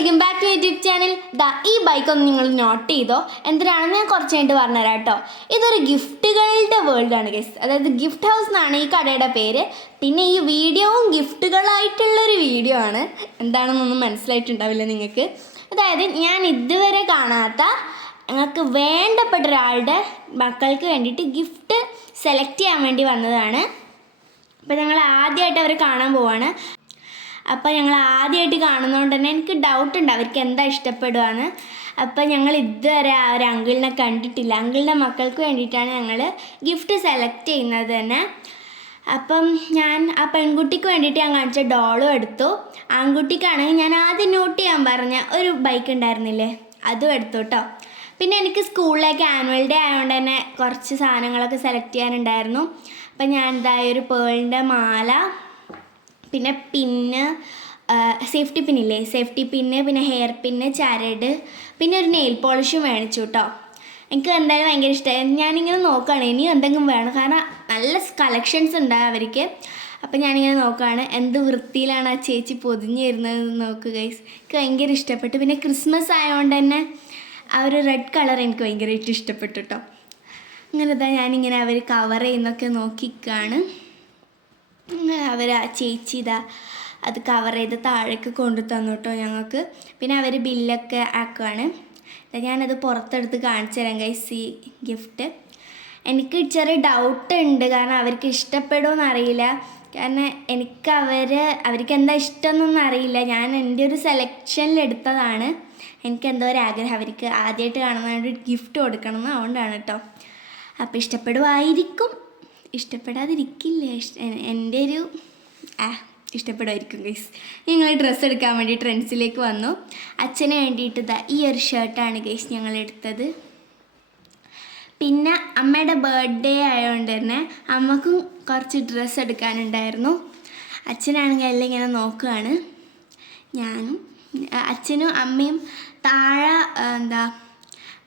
Welcome back to YouTube channel ദാ ഈ bike ഒന്ന് നിങ്ങൾ നോട്ട് ചെയ്തോ. എന്തിനാണെന്ന് ഞാൻ കുറച്ച് കഴിഞ്ഞിട്ട് പറഞ്ഞുതരാം കേട്ടോ ഇതൊരു ഗിഫ്റ്റുകളുടെ വേൾഡ് ആണ് ഗസ് അതായത് ഗിഫ്റ്റ് ഹൗസ് എന്നാണ് ഈ കടയുടെ പേര്. പിന്നെ ഈ വീഡിയോവും ഗിഫ്റ്റുകളായിട്ടുള്ളൊരു വീഡിയോ ആണ്. എന്താണെന്നൊന്നും മനസ്സിലായിട്ടുണ്ടാവില്ല നിങ്ങൾക്ക്. അതായത് ഞാൻ ഇതുവരെ കാണാത്ത ഞങ്ങൾക്ക് വേണ്ടപ്പെട്ട ഒരാളുടെ മക്കൾക്ക് വേണ്ടിയിട്ട് ഗിഫ്റ്റ് സെലക്ട് ചെയ്യാൻ വേണ്ടി വന്നതാണ്. അപ്പോൾ ഞങ്ങൾ ആദ്യമായിട്ട് അവർ കാണാൻ പോവാണ്. അപ്പോൾ ഞങ്ങൾ ആദ്യമായിട്ട് കാണുന്നതുകൊണ്ട് തന്നെ എനിക്ക് ഡൗട്ട് ഉണ്ട്. അവർക്ക് എന്താ ഇഷ്ടപ്പെടുകയെന്ന് അപ്പോൾ ഞങ്ങൾ ഇതുവരെ ആ ഒരു അങ്കിളിനെ കണ്ടിട്ടില്ല. അങ്കിളിന്റെ മക്കൾക്ക് വേണ്ടിയിട്ടാണ് ഞങ്ങൾ ഗിഫ്റ്റ് സെലക്ട് ചെയ്യുന്നത് തന്നെ. അപ്പം ഞാൻ ആ പെൺകുട്ടിക്ക് വേണ്ടിയിട്ട് ഞാൻ കാണിച്ച ഡോളും എടുത്തു. ആൺകുട്ടിക്കാണെങ്കിൽ ഞാൻ ആദ്യം നോട്ട് ചെയ്യാൻ പറഞ്ഞ ഒരു ബൈക്ക് ഉണ്ടായിരുന്നില്ലേ? അതും എടുത്തു കേട്ടോ. പിന്നെ എനിക്ക് സ്കൂളിലേക്ക് ആനുവൽ ഡേ ആയതുകൊണ്ട് തന്നെ കുറച്ച് സാധനങ്ങളൊക്കെ സെലക്ട് ചെയ്യാനുണ്ടായിരുന്നു. അപ്പം ഞാൻ എന്തായ ഒരു പേളിന്റെ മാല പിന്നെ പിന്ന് സേഫ്റ്റി പിന്നില്ലേ സേഫ്റ്റി പിന്ന് പിന്നെ ഹെയർ പിന്ന് ചരട് പിന്നെ ഒരു നെയിൽ പോളിഷും മേടിച്ചു കേട്ടോ എനിക്ക് എന്തായാലും ഭയങ്കര ഇഷ്ടമായി ഞാനിങ്ങനെ നോക്കുകയാണ് ഇനി എന്തെങ്കിലും വേണം. കാരണം നല്ല കളക്ഷൻസ് ഉണ്ട് അവർക്ക്. അപ്പം ഞാനിങ്ങനെ നോക്കുകയാണ് എന്ത് വൃത്തിയിലാണ് ആ ചേച്ചി പൊതിഞ്ഞ് വരുന്നത് നോക്കുക എനിക്ക് ഭയങ്കര ഇഷ്ടപ്പെട്ടു. പിന്നെ ക്രിസ്മസ് ആയതുകൊണ്ട് തന്നെ ആ ഒരു റെഡ് കളർ എനിക്ക് ഭയങ്കരമായിട്ട് ഇഷ്ടപ്പെട്ടു കേട്ടോ അങ്ങനെ ഇതാ ഞാനിങ്ങനെ അവർ കവർ ചെയ്യുന്നൊക്കെ നോക്കിക്കാണ്. അവർ ആ ചേച്ചി ഇതാ അത് കവർ ചെയ്ത് താഴേക്ക് കൊണ്ടു തന്നു കേട്ടോ ഞങ്ങൾക്ക്. പിന്നെ അവർ ബില്ലൊക്കെ ആക്കുവാണ്. ഞാനത് പുറത്തെടുത്ത് കാണിച്ചു തരാം ഗൈസ് ഈ ഗിഫ്റ്റ് എനിക്ക് ചെറിയ ഡൗട്ട് ഉണ്ട്. കാരണം അവർക്ക് ഇഷ്ടപ്പെടുമെന്ന് അറിയില്ല. കാരണം എനിക്ക് അവർ അവർക്ക് എന്താ ഇഷ്ടമെന്നൊന്നും അറിയില്ല. ഞാൻ എന്റെ ഒരു സെലക്ഷനിൽ എടുത്തതാണ്. എനിക്ക് എന്തോ ഒരു ആഗ്രഹം. അവർക്ക് ആദ്യമായിട്ട് ഒരു ഗിഫ്റ്റ് കൊടുക്കണം എന്ന് അതുകൊണ്ടാണ് കേട്ടോ. അപ്പോൾ ഇഷ്ടപ്പെടുമായിരിക്കും ഇഷ്ടപ്പെടാതിരിക്കില്ല. എന്റെ ഒരു ആ ഇഷ്ടപ്പെടുമായിരിക്കും ഗൈസ് ഞങ്ങൾ ഡ്രസ്സ് എടുക്കാൻ വേണ്ടി ട്രെൻഡ്സിലേക്ക് വന്നു. അച്ഛന് വേണ്ടിയിട്ട് ഇതാ ഈ ഒരു ഷർട്ടാണ് ഗൈസ് ഞങ്ങൾ എടുത്തത്. പിന്നെ അമ്മയുടെ ബർത്ത്ഡേ ആയതുകൊണ്ട് തന്നെ അമ്മക്കും കുറച്ച് ഡ്രസ്സ് എടുക്കാനുണ്ടായിരുന്നു. അച്ഛനാണെങ്കിൽ എല്ലാം ഇങ്ങനെ നോക്കുകയാണ് ഞാനും അച്ഛനും അമ്മയും താഴെ എന്താ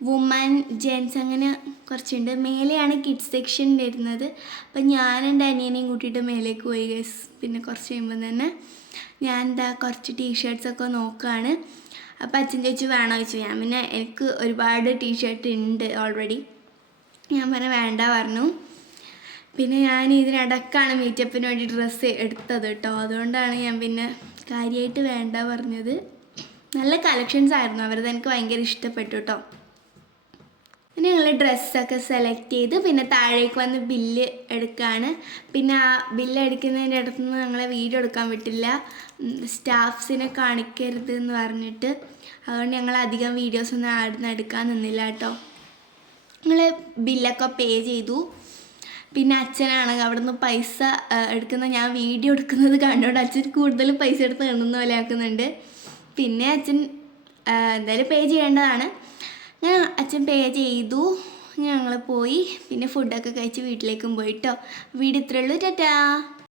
വുമൻ ജെൻസ് അങ്ങനെ കുറച്ചുണ്ട്. മേലെയാണ് കിഡ്സ് സെക്ഷൻ വരുന്നത്. അപ്പം ഞാൻ എന്റെ അനിയനെയും കൂട്ടിയിട്ട് മേലേക്ക് പോയി ഗൈസ് പിന്നെ കുറച്ച് കഴിയുമ്പോൾ തന്നെ ഞാൻ എന്താ കുറച്ച് ടീഷർട്ട്സൊക്കെ നോക്കുകയാണ് അപ്പോൾ അച്ഛൻ ചോദിച്ചു വേണോ? ചോദിച്ചു. ഞാൻ പിന്നെ എനിക്ക് ഒരുപാട് ടീഷർട്ട് ഉണ്ട് ഓൾറെഡി ഞാൻ പറഞ്ഞ വേണ്ട പറഞ്ഞു. പിന്നെ ഞാൻ ഇതിനിടക്കാണ് മീറ്റപ്പിന് വേണ്ടി ഡ്രസ്സ് എടുത്തത് കേട്ടോ. അതുകൊണ്ടാണ് ഞാൻ പിന്നെ കാര്യമായിട്ട് വേണ്ട പറഞ്ഞത്. നല്ല കളക്ഷൻസ് ആയിരുന്നു. അവരത് എനിക്ക് ഭയങ്കര ഇഷ്ടപ്പെട്ടു കേട്ടോ. പിന്നെ ഞങ്ങൾ ഡ്രസ്സൊക്കെ സെലക്ട് ചെയ്ത് പിന്നെ താഴേക്ക് വന്ന് ബില്ല് എടുക്കുകയാണ് പിന്നെ ആ ബില്ല് എടുക്കുന്നതിന്റെ അടുത്തുനിന്ന് ഞങ്ങളെ വീഡിയോ എടുക്കാൻ പറ്റില്ല സ്റ്റാഫ്സിനെ കാണിക്കരുത് എന്ന് പറഞ്ഞിട്ട്. അതുകൊണ്ട് ഞങ്ങൾ അധികം വീഡിയോസൊന്നും ആടുന്ന് എടുക്കാൻ നിന്നില്ല കേട്ടോ. ഞങ്ങൾ ബില്ലൊക്കെ പേ ചെയ്തു. പിന്നെ അച്ഛനാണ് അവിടുന്ന് പൈസ എടുക്കുന്ന ഞാൻ വീഡിയോ എടുക്കുന്നത് കണ്ടുകൊണ്ട് അച്ഛൻ കൂടുതൽ പൈസ എടുത്ത് എണ്ണുന്ന പോലെ ആക്കുന്നുണ്ട്. പിന്നെ അച്ഛൻ എന്തായാലും പേ ചെയ്യേണ്ടതാണ്. ഞാൻ അച്ഛൻ പേ ചെയ്തു. ഞങ്ങൾ പോയി. പിന്നെ ഫുഡൊക്കെ കഴിച്ച് വീട്ടിലേക്കും പോയിട്ടോ. വീട് ഇത്രയുള്ളൂ ടാറ്റാ.